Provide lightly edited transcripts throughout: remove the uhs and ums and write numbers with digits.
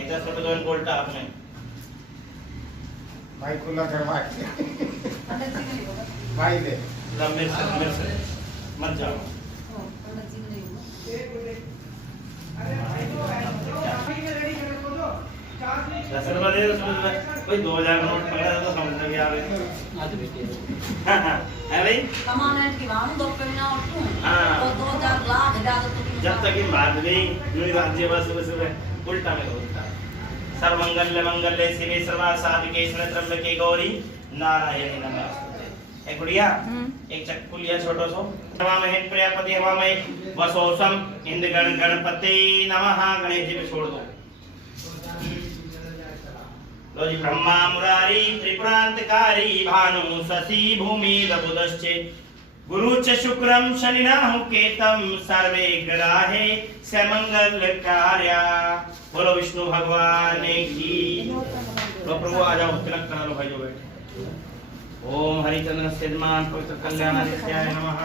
इधर से तो उल्टा आपने भाई खुला करवा भाई ले लंबे से मत जाओ। कोई 2000 का नोट पकड़ा तो समझ में आ गए है भाई कमाने की वाम दो पे ना उठूं तो 2000 लाख दे दो जब तक ये भाग गई यूं राज्य बस सुबह उल्टा में होता। सर्वमंगल मंगल्य शिवे सर्वा साधिके शरण्ये गौरी नारायणी नमस्ते। एक गुड़िया एक चक्कू लिया छोटा सो नमः प्रजापति हवामहे वसोसम इंद्र गणपति नमः। गणेश जी पे छोड़ दो। लो जी ब्रह्मा मुरारी त्रिपुरांतकारी भानु शशि भूमि बुधश्चे गुरु च शुक्रम शनि राहु केतम सर्वे ग्रहे समंगल कार्या। बोलो विष्णु भगवान की। लो प्रभु आ जाओ तिलक करा लो भाई जो बैठे। ओम हरिचंद्र सिद्धमान पवित्र कल्याणादित्याय नमः।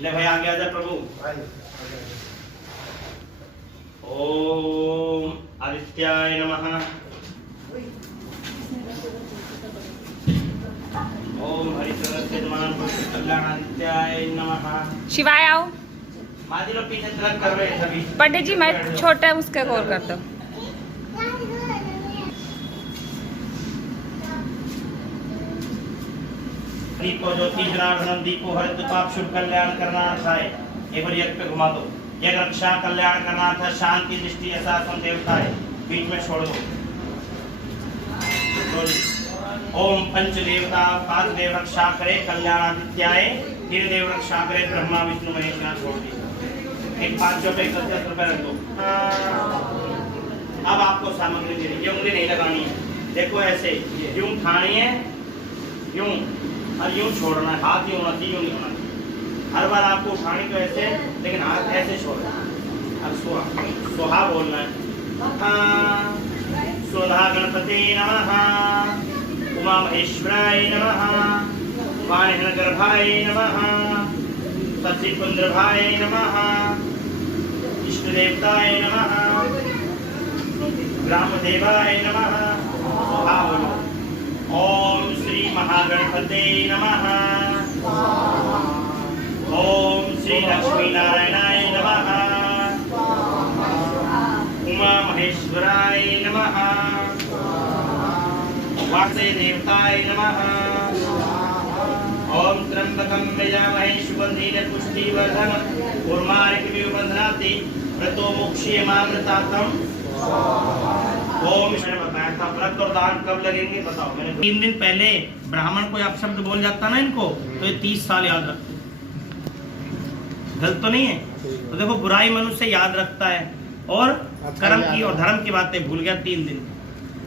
ले भाई आगे आ जा प्रभु। ओम आदित्याय नमः। ओम हरिचंद्र सिद्धमान पवित्र कल्याणादित्याय नमः। शिवाय आओ। मादी लोग पीछे तिलक कर रहे हैं सभी। पंडित जी मैं छोटा उसका कॉल कर दो। दीपो ज्योति जनार्दन दीपो हरित पाप शुभ कल्याण करना था। एक बार यज्ञ पे घुमा दो। यज्ञ रक्षा कल्याण करना था। शांति दृष्टि ऐसा देवता है बीच में छोड़ दो। ओम पंच देवता पांच देव रक्षा करे कल्याणादित्याय तीन देव रक्षा करे ब्रह्मा विष्णु महेश ना छोड़ दी। एक 500 पे 10 रुपए रख दो। अब आपको सामग्री देनी ये उंगली नहीं लगानी है। देखो ऐसे यूं उठानी है यूं और यूं छोड़ना है। हाथ यूं होना चाहिए यूं नहीं होना चाहिए। हर बार आपको उठानी तो ऐसे लेकिन हाथ ऐसे छोड़ना है। अब सुहा बोलना है। सुधा गणपति नमः उमा महेश्वराय नमः वाणिहन गर्भाय नमः शशि कुंद्रभाय नमः इष्ट देवताय नमः ग्राम देवाय नमः। ओम श्री महागणपते नमः। ओम श्री लक्ष्मी नारायणाय नमः। उमा महेश्वराय नमः वासे देवताय नमः। ओम त्र्यंबकं यजामहे सुगंधिं पुष्टिवर्धनम् उर्वारुकमिव बध्नाति व्रतो मोक्षयमामृतात्मम्। ओम मैंने बताया था व्रत और दान कब लगेंगे बताओ। मैंने 3 दिन पहले ब्राह्मण कोई अपशब्द बोल जाता ना इनको तो ये 30 साल याद रखते। गलत तो नहीं है। तो देखो बुराई मनुष्य याद रखता है और कर्म की और धर्म की बातें भूल गया 3 दिन।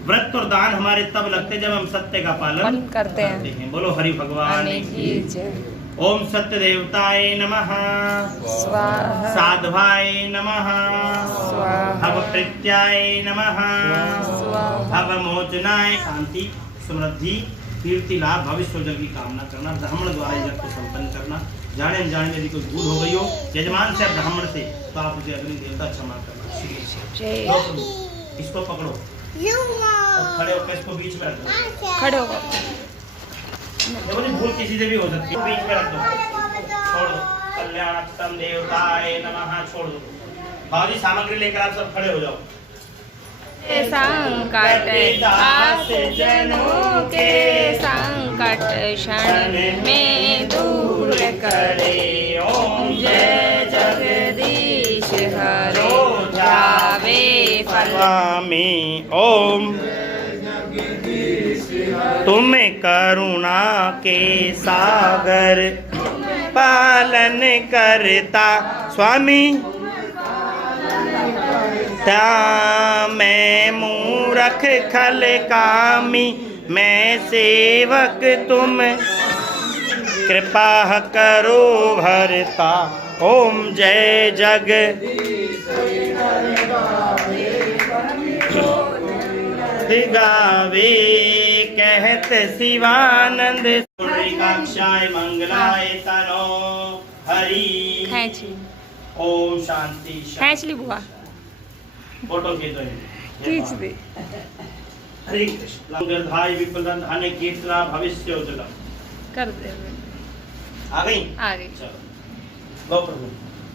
व्रत और दान हमारे तब लगते जब हम सत्य का पालन करते हैं। बोलो हरि भगवान की जय। ओम सत्य देवताय नमः स्वाहा साधवाय नमः स्वाहा भव प्रीत्याय नमः स्वाहा भव मोचनाय शांति समृद्धि कीर्ति लाभ भविष्य जल की कामना करना। ब्राह्मण द्वारा यज्ञ को संपन्न करना। जाने अनजाने यदि कोई भूल हो गई हो यजमान से ब्राह्मण से तो आप उसे अग्नि देवता क्षमा करना। इसको पकड़ो खड़े होकर इसको बीच में रख दो। खड़े हो देखो नहीं भूल किसी से भी हो सकती है। बीच में रख दो छोड़ दो। कल्याणक्षम देवताय नमः छोड़ दो। बाकी सामग्री लेकर आप सब खड़े हो जाओ। संकट दास जनों के संकट क्षण में दूर करे। ओम जय जगदीश हरे जावे स्वामी। ओम तुम करुणा के सागर पालन करता स्वामी। मैं मूरख खल कामी मैं सेवक तुम कृपा करो भरता। ओम जय जग गावे कहत शिवानंद कक्षाय मंगलाय तनो हरि। ओम शांति खींच ली बुआ, फोटो खींच दो, खींच दे। हरे कृष्ण। गर्धाय विपुलं धन कीर्तना भविष्य उज्ज्वलम। कर दे, आ गई? आ गई। चलो गो प्रभु।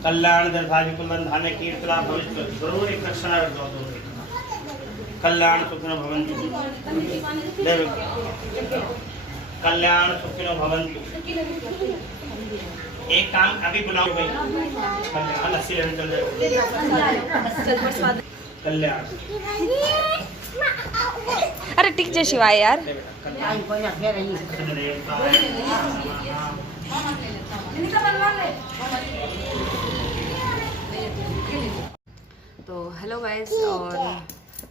कल्याण गर्धाय विपुलं धन कीर्तना भविष्य, जरूर एक रक्षणा कर दो। कल्याण सुखिनो भवन्तु। कल्याण सुखिनो भवन्तु। एक काम अभी बुलाओ भाई, कल्याण लस्सी लेने चल जाओ। कल्याण अरे टिक जा शिवाय यार। तो हेलो गाइस और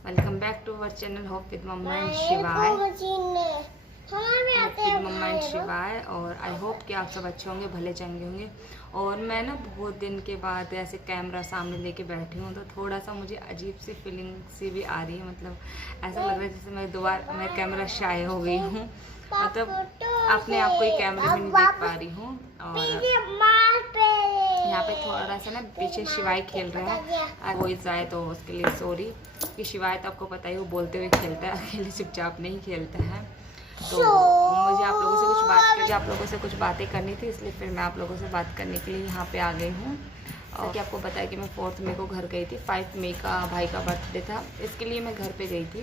welcome back to our channel hope with mamma and Shivay. Mamma and शिवाय और आई होप कि आप सब अच्छे होंगे, भले चंगे होंगे। और मैं ना बहुत दिन के बाद ऐसे कैमरा सामने लेके बैठी हूँ तो थोड़ा सा मुझे अजीब सी फीलिंग सी भी आ रही है। मतलब ऐसा लग रहा है जैसे मैं कैमरा शाय हो गई हूँ, मतलब अपने आप को ही कैमरे में नहीं देख पा रही हूँ। और यहाँ पे थोड़ा सा ना पीछे शिवाय खेल रहा है, वॉइस आए तो उसके लिए सॉरी। कि शिवाय तो आपको पता ही वो बोलते हुए खेलता है, अकेले चुपचाप नहीं खेलता है। तो मुझे आप लोगों से कुछ बातें करनी थी, इसलिए फिर मैं आप लोगों से बात करने के लिए यहाँ पे आ गई हूँ। और कि आपको पता है कि मैं 4 मई को घर गई थी। 5 मई का भाई का बर्थडे था, इसके लिए मैं घर पे गई थी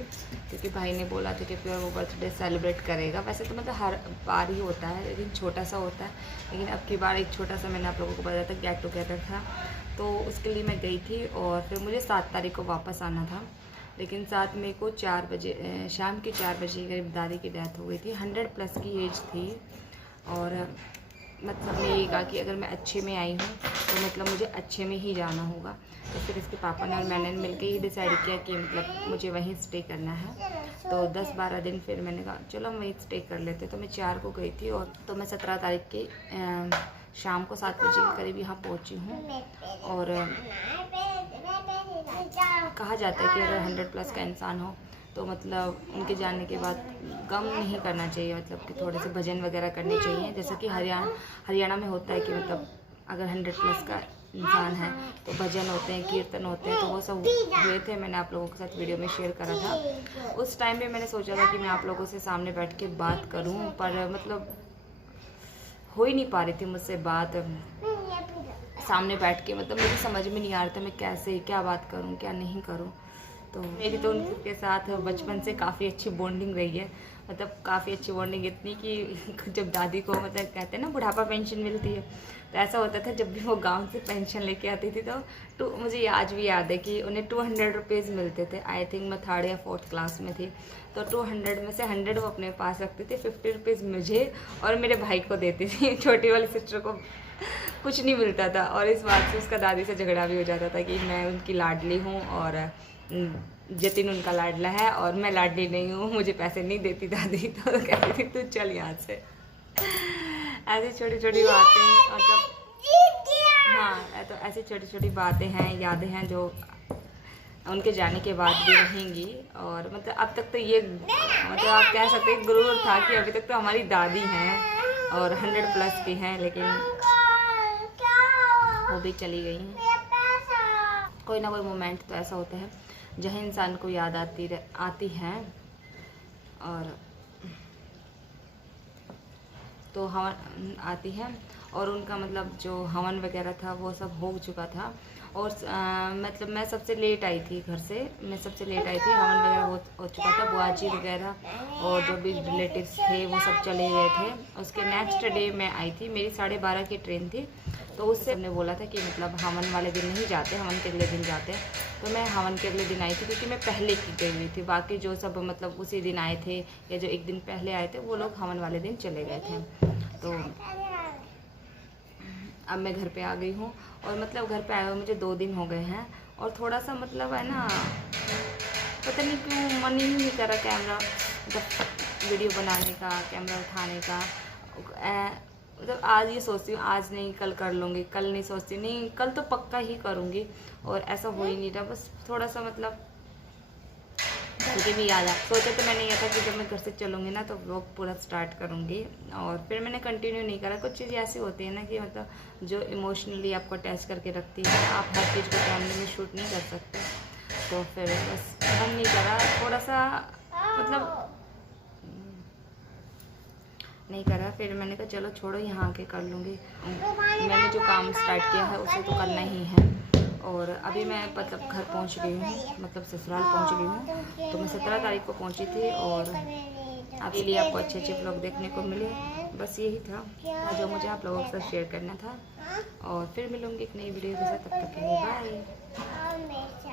क्योंकि भाई ने बोला था कि फिर वो बर्थडे सेलिब्रेट करेगा। वैसे तो मतलब हर बार ही होता है लेकिन छोटा सा होता है, लेकिन अब की बार एक छोटा सा मैंने आप लोगों को बताया था गेट टुगेदर था, तो उसके लिए मैं गई थी। और फिर मुझे 7 तारीख को वापस आना था, लेकिन 7 मई को 4 बजे शाम के 4 बजे करीब दादी की डेथ हो गई थी। 100+ की एज थी और मतलब ने ये कहा कि अगर मैं अच्छे में आई हूँ तो मतलब मुझे अच्छे में ही जाना होगा। तो फिर इसके पापा ने और मैंने मिलकर ये डिसाइड किया कि मतलब मुझे वहीं स्टे करना है। तो 10-12 दिन फिर मैंने कहा चलो हम वहीं स्टे कर लेते। तो मैं 4 को गई थी और तो मैं 17 तारीख के शाम को 7 बजे के करीब यहाँ पहुँची हूँ। और कहा जाता है कि अगर 100+ का इंसान हो तो मतलब उनके जाने के बाद गम नहीं करना चाहिए, मतलब कि थोड़े से भजन वगैरह करने चाहिए। जैसा कि हरियाणा में होता है कि मतलब अगर 100+ का इंसान है तो भजन होते हैं, कीर्तन होते हैं, तो वो सब हुए थे। मैंने आप लोगों के साथ वीडियो में शेयर करा था। उस टाइम पे मैंने सोचा था कि मैं आप लोगों से सामने बैठ के बात करूं, पर मतलब हो ही नहीं पा रही थी मुझसे बात सामने बैठ के। मतलब मुझे समझ में नहीं आ रहा था मैं कैसे क्या बात करूं क्या नहीं करूं। तो मेरी तो उनके साथ बचपन से काफ़ी अच्छी बॉन्डिंग रही है, मतलब काफ़ी अच्छी बॉन्डिंग इतनी कि जब दादी को मतलब कहते हैं ना बुढ़ापा पेंशन मिलती है, तो ऐसा होता था जब भी वो गांव से पेंशन लेके आती थी तो मुझे आज भी याद है कि उन्हें 200 रुपीज़ मिलते थे। आई थिंक मैं 3rd या 4th क्लास में थी। तो 200 में से 100 वो अपने पास रखते थे, 50 रुपीज़ मुझे और मेरे भाई को देती थी। छोटी वाली सिस्टर को कुछ नहीं मिलता था और इस बात से उसका दादी से झगड़ा भी हो जाता था कि मैं उनकी लाडली हूँ और जतिन उनका लाडला है और मैं लाडली नहीं हूँ, मुझे पैसे नहीं देती दादी। तो कहती थी तू चल यहाँ से। ऐसी छोटी छोटी बातें मतलब हाँ, तो ऐसी छोटी छोटी बातें हैं, यादें हैं जो उनके जाने के बाद भी रहेंगी। और मतलब अब तक तो ये मतलब आप कह सकते हैं गुरूर था कि अभी तक तो हमारी दादी हैं और 100+ की हैं, लेकिन वो भी चली गई हैं। कोई ना कोई मोमेंट तो ऐसा होता है जहाँ इंसान को याद आती हैं। और तो हवन आती है और उनका मतलब जो हवन वगैरह था वो सब हो चुका था। और मतलब मैं सबसे लेट आई थी घर से, हवन वगैरह हो चुका था। बुआ जी वगैरह और जो भी रिलेटिव्स थे वो सब चले गए थे। उसके नेक्स्ट डे मैं आई थी, मेरी 12:30 की ट्रेन थी। तो उससे हमने बोला था कि मतलब हवन वाले दिन नहीं जाते, हवन के अगले दिन जाते। तो मैं हवन के अगले दिन आई थी क्योंकि मैं पहले की गई हुई थी। बाकी जो सब मतलब उसी दिन आए थे या जो एक दिन पहले आए थे वो लोग हवन वाले दिन चले गए थे। तो अब मैं घर पे आ गई हूँ और मतलब घर पे आए हुए मुझे 2 दिन हो गए हैं और थोड़ा सा मतलब है ना पता नहीं क्यों मन ही नहीं कर रहा कैमरा मतलब वीडियो बनाने का, कैमरा उठाने का। मतलब आज ये सोचती हूँ आज नहीं कल कर लूँगी, कल नहीं सोचती नहीं कल तो पक्का ही करूँगी और ऐसा हो ही नहीं रहा। बस थोड़ा सा मतलब मुझे भी याद आ सोचा तो मैंने यह था कि जब मैं घर से चलूँगी ना तो व्लॉग पूरा स्टार्ट करूँगी, और फिर मैंने कंटिन्यू नहीं करा। कुछ चीज़ें ऐसी होती है ना कि मतलब जो इमोशनली आपको अटैच करके रखती है, आप हर चीज़ को कैमरे में शूट नहीं कर सकते, तो फिर बस मन नहीं करा, थोड़ा सा मतलब नहीं करा। फिर मैंने कहा चलो छोड़ो, यहाँ आके कर लूँगी। मैंने जो काम स्टार्ट किया है उसे तो करना ही है। और अभी मैं मतलब घर पहुँच गई हूँ, मतलब ससुराल पहुँच गई हूँ। तो मैं 17 तारीख को पहुँची थी, और अभी लिए आपको अच्छे अच्छे ब्लॉग देखने को मिले। बस यही था जो मुझे आप लोगों के साथ शेयर करना था, और फिर मिलूँगी एक नई वीडियो के साथ। तब तक के लिए बाय।